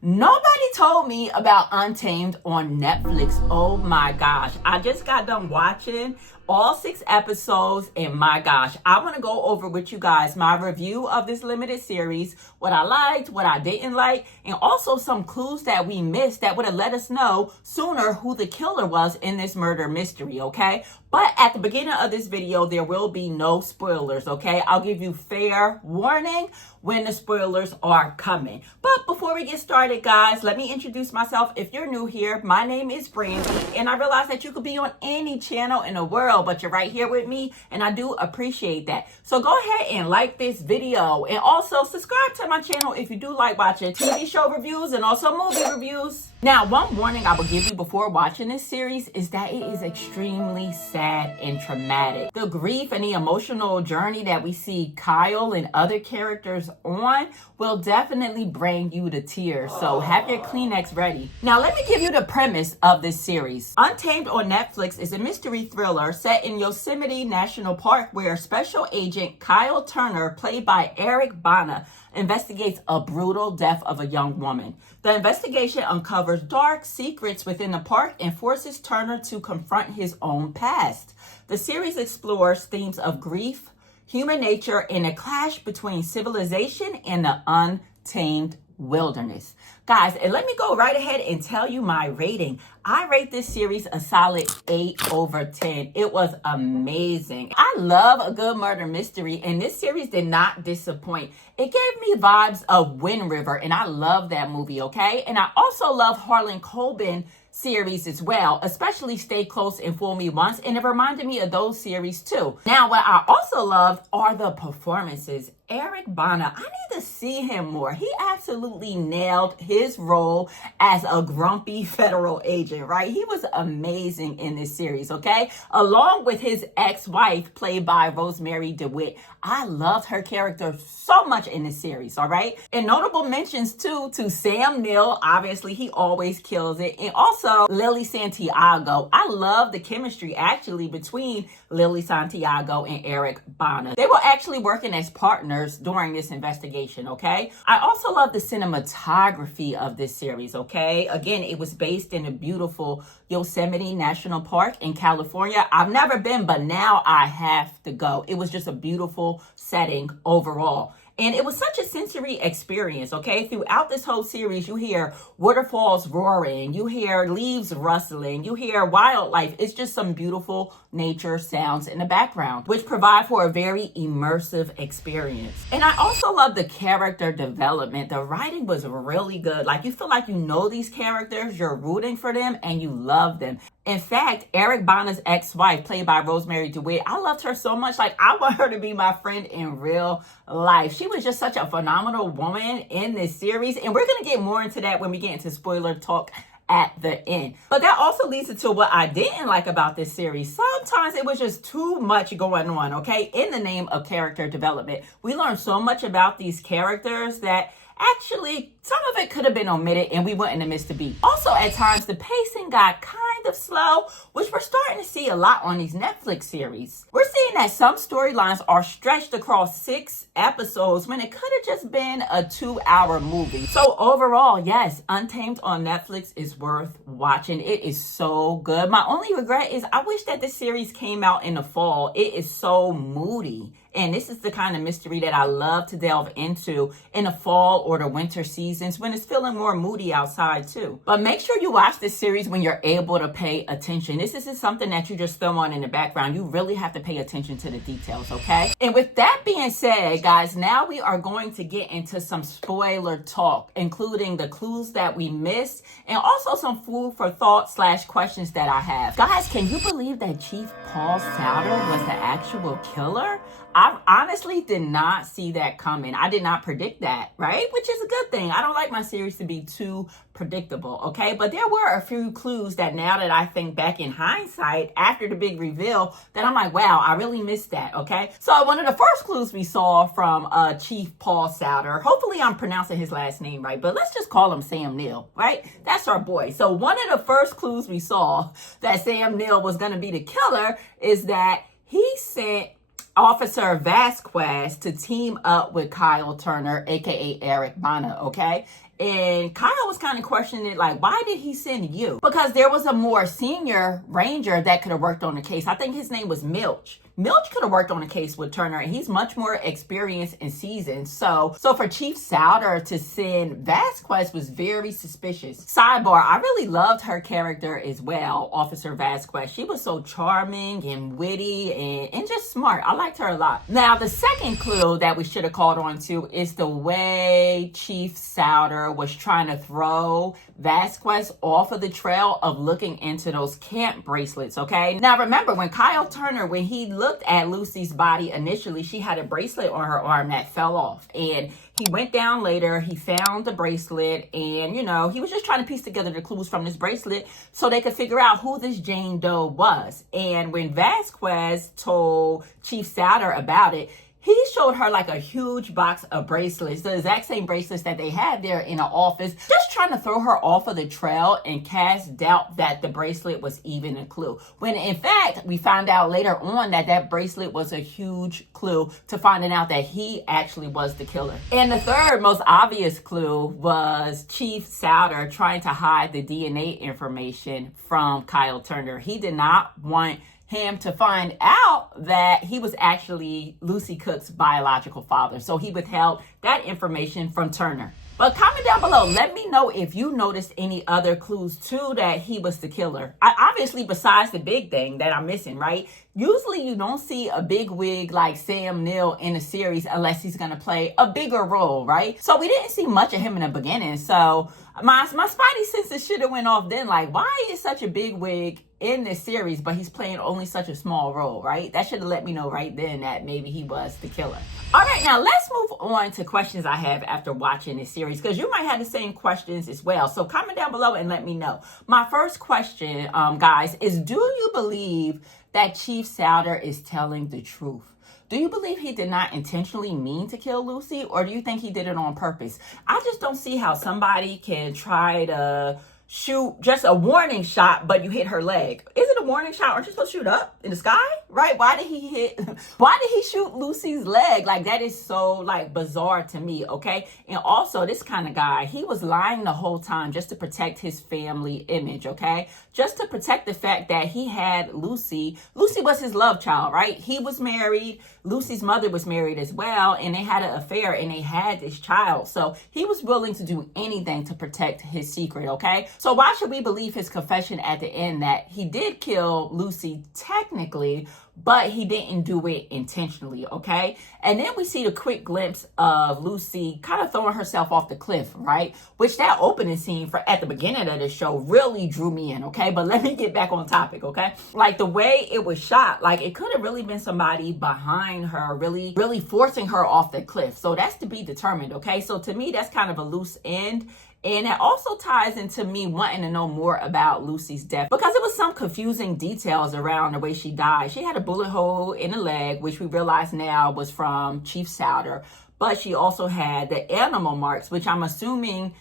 Nobody told me about Untamed on Netflix. Oh my gosh. I just got done watching all 6 episodes, and my gosh, I want to go over with you guys my review of this limited series, what I liked, what I didn't like, and also some clues that we missed that would have let us know sooner who the killer was in this murder mystery, okay? But at the beginning of this video, there will be no spoilers, okay? I'll give you fair warning when the spoilers are coming. But before we get started, guys, let me introduce myself. If you're new here, my name is Brandi, and I realize that you could be on any channel in the world, but you're right here with me, and I do appreciate that. So go ahead and like this video, and also subscribe to my channel if you do like watching TV show reviews and also movie reviews. Now, one warning I will give you before watching this series is that it is extremely sad and traumatic. The grief and the emotional journey that we see Kyle and other characters on will definitely bring you to tears. So have your Kleenex ready. Now, let me give you the premise of this series. Untamed on Netflix is a mystery thriller set in Yosemite National Park where Special Agent Kyle Turner, played by Eric Bana, investigates a brutal death of a young woman. The investigation uncovers dark secrets within the park and forces Turner to confront his own past. The series explores themes of grief, human nature, and a clash between civilization and the untamed wilderness. Guys, and let me go right ahead and tell you my rating. I rate this series a solid 8 over 10. It was amazing. I love a good murder mystery, and this series did not disappoint. It gave me vibes of Wind River, and I love that movie, okay? And I also love Harlan Coben series as well, especially Stay Close and Fool Me Once, and it reminded me of those series too. Now, what I also loved are the performances. Eric Bana, I need to see him more. He absolutely nailed his role as a grumpy federal agent, right? He was amazing in this series, okay? Along with his ex-wife, played by Rosemary DeWitt. I loved her character so much in this series, all right? And notable mentions too to Sam Neill. Obviously, he always kills it. And also Lily Santiago. I love the chemistry actually between Lily Santiago and Eric Bana. They were actually working as partners during this investigation, okay? I also love the cinematography of this series, okay? Again, it was based in a beautiful Yosemite National Park in California. I've never been, but now I have to go. It was just a beautiful setting overall. And it was such a sensory experience, okay? Throughout this whole series, you hear waterfalls roaring, you hear leaves rustling, you hear wildlife. It's just some beautiful nature sounds in the background, which provide for a very immersive experience. And I also love the character development. The writing was really good. Like, you feel like you know these characters, you're rooting for them, and you love them. In fact, Eric Bana's ex-wife, played by Rosemary DeWitt, I loved her so much. Like, I want her to be my friend in real life. She was just such a phenomenal woman in this series. And we're going to get more into that when we get into spoiler talk at the end. But that also leads into what I didn't like about this series. Sometimes it was just too much going on, okay? In the name of character development. We learned so much about these characters that actually, some of it could have been omitted and we wouldn't have missed a beat. Also, at times, the pacing got kind of slow, which we're starting to see a lot on these Netflix series. We're seeing that some storylines are stretched across 6 episodes when it could have just been a 2-hour movie. So overall, yes, Untamed on Netflix is worth watching. It is so good. My only regret is I wish that this series came out in the fall. It is so moody. And this is the kind of mystery that I love to delve into in the fall or the winter seasons when it's feeling more moody outside too. But make sure you watch this series when you're able to pay attention. This isn't something that you just throw on in the background. You really have to pay attention to the details, okay? And with that being said, guys, now we are going to get into some spoiler talk, including the clues that we missed and also some food for thought / questions that I have. Guys, can you believe that Chief Paul Souter was the actual killer? I honestly did not see that coming. I did not predict that, right? Which is a good thing. I don't like my series to be too predictable, okay? But there were a few clues that now that I think back in hindsight, after the big reveal, that I'm like, wow, I really missed that, okay? So one of the first clues we saw from Chief Paul Souter, hopefully I'm pronouncing his last name right, but let's just call him Sam Neill, right? That's our boy. So one of the first clues we saw that Sam Neill was going to be the killer is that he sent Officer Vasquez to team up with Kyle Turner, aka Eric Bana, okay? And Kyle was kind of questioning it, like, why did he send you? Because there was a more senior ranger that could have worked on the case. I think his name was Milch. Milch could have worked on a case with Turner, and he's much more experienced and seasoned. So for Chief Souter to send Vasquez was very suspicious. Sidebar, I really loved her character as well, Officer Vasquez. She was so charming and witty and just smart. I liked her a lot. Now, the second clue that we should have called on to is the way Chief Souter was trying to throw Vasquez off of the trail of looking into those camp bracelets, okay? Now, remember, when Kyle Turner, when he looked at Lucy's body initially, she had a bracelet on her arm that fell off. And he went down later, he found the bracelet, and, you know, he was just trying to piece together the clues from this bracelet so they could figure out who this Jane Doe was. And when Vasquez told Chief Souter about it, he showed her like a huge box of bracelets, the exact same bracelets that they had there in the office, just trying to throw her off of the trail and cast doubt that the bracelet was even a clue. When in fact, we found out later on that that bracelet was a huge clue to finding out that he actually was the killer. And the third most obvious clue was Chief Souter trying to hide the DNA information from Kyle Turner. He did not want him to find out that he was actually Lucy Cook's biological father. So he withheld that information from Turner. But comment down below. Let me know if you noticed any other clues too that he was the killer. Obviously, besides the big thing that I'm missing, right? Usually you don't see a big wig like Sam Neill in a series unless he's going to play a bigger role, right? So we didn't see much of him in the beginning. So my spidey senses should have went off then. Like, why is such a big wig in this series, but he's playing only such a small role, right? That should have let me know right then that maybe he was the killer. All right, now let's move on to questions I have after watching this series, because you might have the same questions as well. So comment down below and let me know. My first question, guys, is do you believe that Chief Souter is telling the truth? Do you believe he did not intentionally mean to kill Lucy, or do you think he did it on purpose? I just don't see how somebody can try to shoot just a warning shot, but you hit her leg. Is it a warning shot? Aren't you supposed to shoot up in the sky? Right? Why did he shoot Lucy's leg? Like, that is so like bizarre to me, okay? And also, this kind of guy, he was lying the whole time just to protect his family image, okay? Just to protect the fact that he had Lucy. Lucy was his love child, right? He was married. Lucy's mother was married as well, and they had an affair, and they had this child. So he was willing to do anything to protect his secret, okay? So why should we believe his confession at the end that he did kill Lucy technically, but he didn't do it intentionally, okay? And then we see the quick glimpse of Lucy kind of throwing herself off the cliff, right? Which that opening scene at the beginning of the show really drew me in, okay? But let me get back on topic, okay? Like, the way it was shot, like, it could have really been somebody behind her, really forcing her off the cliff. So that's to be determined, okay? So to me, that's kind of a loose end. And it also ties into me wanting to know more about Lucy's death, because it was some confusing details around the way she died. She had a bullet hole in the leg, which we realize now was from Chief Souter, but she also had the animal marks, which I'm assuming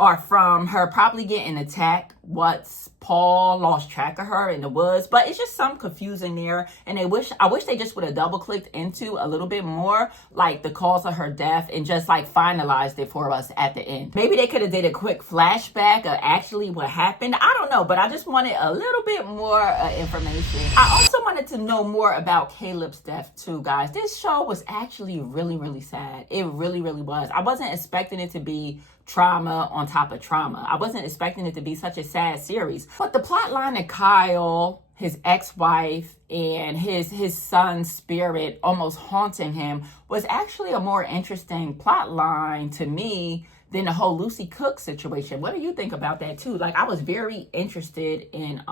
are from her probably getting attacked once Paul lost track of her in the woods. But it's just some confusing there, and I wish they just would have double clicked into a little bit more like the cause of her death and just like finalized it for us at the end. Maybe they could have did a quick flashback of actually what happened. I don't know, but I just wanted a little bit more information. I also wanted to know more about Caleb's death too, guys. This show was actually really sad. It really was. I wasn't expecting it to be trauma on top of trauma. I wasn't expecting it to be such a sad series. But the plot line of Kyle, his ex-wife, and his son's spirit almost haunting him was actually a more interesting plot line to me than the whole Lucy Cook situation. What do you think about that too? Like, I was very interested in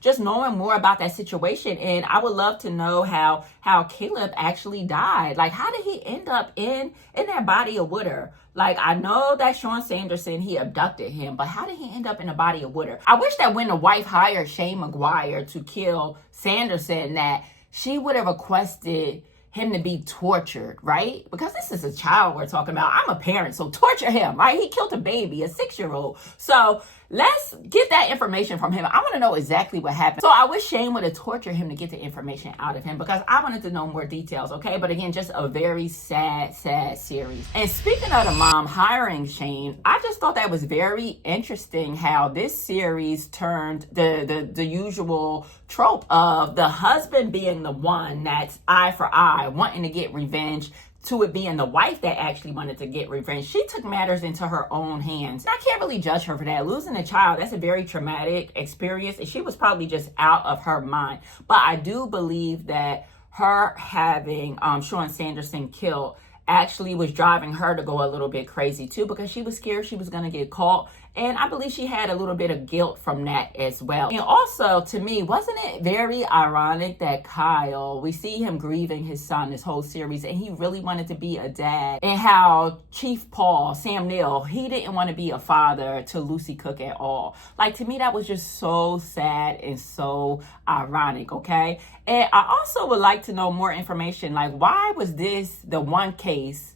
just knowing more about that situation, and I would love to know how Caleb actually died. Like, how did he end up in that body of water? Like, I know that Sean Sanderson, he abducted him, but how did he end up in a body of water? I wish that when the wife hired Shane McGuire to kill Sanderson, that she would have requested him to be tortured, right? Because this is a child we're talking about. I'm a parent, so torture him, right? He killed a baby, a 6-year-old. So let's get that information from him. I want to know exactly what happened. So I wish Shane would have tortured him to get the information out of him, because I wanted to know more details, okay? But again, just a very sad series. And speaking of the mom hiring Shane, I just thought that was very interesting how this series turned the usual trope of the husband being the one that's eye for eye, wanting to get revenge, to it being the wife that actually wanted to get revenge. She took matters into her own hands. I can't really judge her for that. Losing a child, that's a very traumatic experience, and she was probably just out of her mind. But I do believe that her having Sean Sanderson killed actually was driving her to go a little bit crazy too, because she was scared she was going to get caught. And I believe she had a little bit of guilt from that as well. And also, to me, wasn't it very ironic that Kyle, we see him grieving his son this whole series, and he really wanted to be a dad, and how Chief Paul, Sam Neill, he didn't want to be a father to Lucy Cook at all. Like, to me, that was just so sad and so ironic, okay? And I also would like to know more information, like, why was this the one case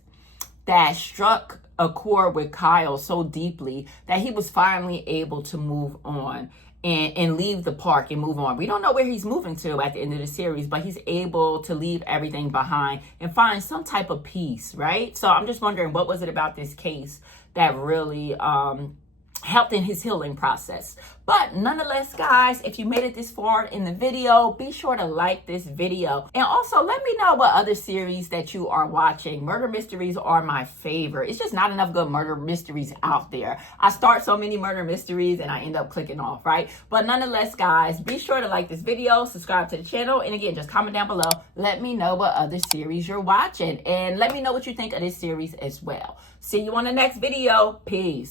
that struck a chord with Kyle so deeply that he was finally able to move on and leave the park and move on? We don't know where he's moving to at the end of the series, but he's able to leave everything behind and find some type of peace, right? So I'm just wondering, what was it about this case that really helped in his healing process? But nonetheless, guys, if you made it this far in the video, be sure to like this video. And also, let me know what other series that you are watching. Murder mysteries are my favorite. It's just not enough good murder mysteries out there. I start so many murder mysteries and I end up clicking off, right? But nonetheless, guys, be sure to like this video, subscribe to the channel, and again, just comment down below. Let me know what other series you're watching, and let me know what you think of this series as well. See you on the next video. Peace.